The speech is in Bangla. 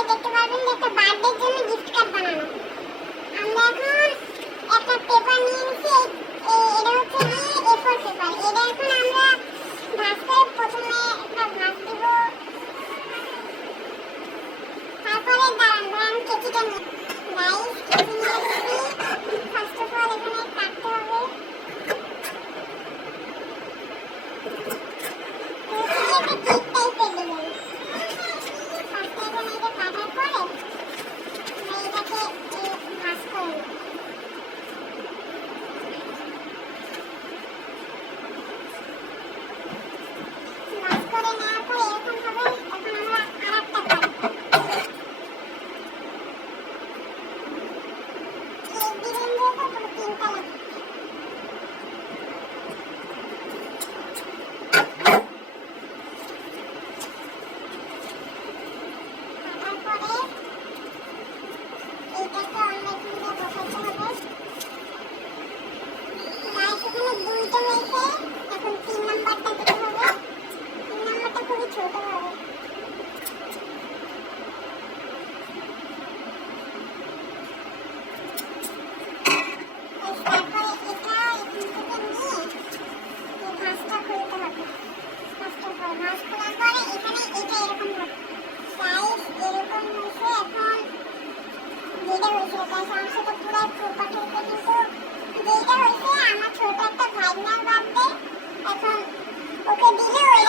তাহলে দেখতে পারবেন যে একটা বার্থডের জন্য গিফট কার্ড বানানো। আমরা এখন একটা পেপার নিয়ে নিচ্ছি, এটা হচ্ছে A4 পেপার। এটা এখন আমরা ভাঁজ করে প্রথমে একটা ভাঁজ দিব, তারপরে দাঁড়ান কেচিটা নিয়ে গাইস কেচি নিয়ে আসছি। ফার্স্ট অফ অল এখানে কাটতে হবে, এটা কেক টাইপের ডিজাইন। ফার্স্ট এখানে এটা কাটার পরে এটাকে ভাঁজ করে নিই। ভাঁজ করে নেওয়ার পরে এরকম হবে। এখন আমরা আরেকটা কাটবো। কেক ডিজাইন যেহেতু পুরো 3টা লাগবে। কাটার পরে এইটাকে অন্য এখানে বসাতে হবে। গাইস এখানে 2টা হয়েছে, এখন 3 নাম্বারটা দিতে হবে। 3 নাম্বারটা খুবই ছোট হবে। তারপরে এটা এখান থেকে নিয়ে এই ভাঁজটা খুলতে হবে। ফার্স্ট অফ অল ভাঁজ খোলার পরে এখানে এটা এরকম হবে। গাইস এরকম হয়েছে। এখন যেটা হয়েছে গাইস আমার সাথে পুরো প্রপার্টি হয়েছে, কিন্তু যেটা হয়েছে আমার ছোট একটা ভাইনার বার্থডে। এখন ওকে দিলে ওই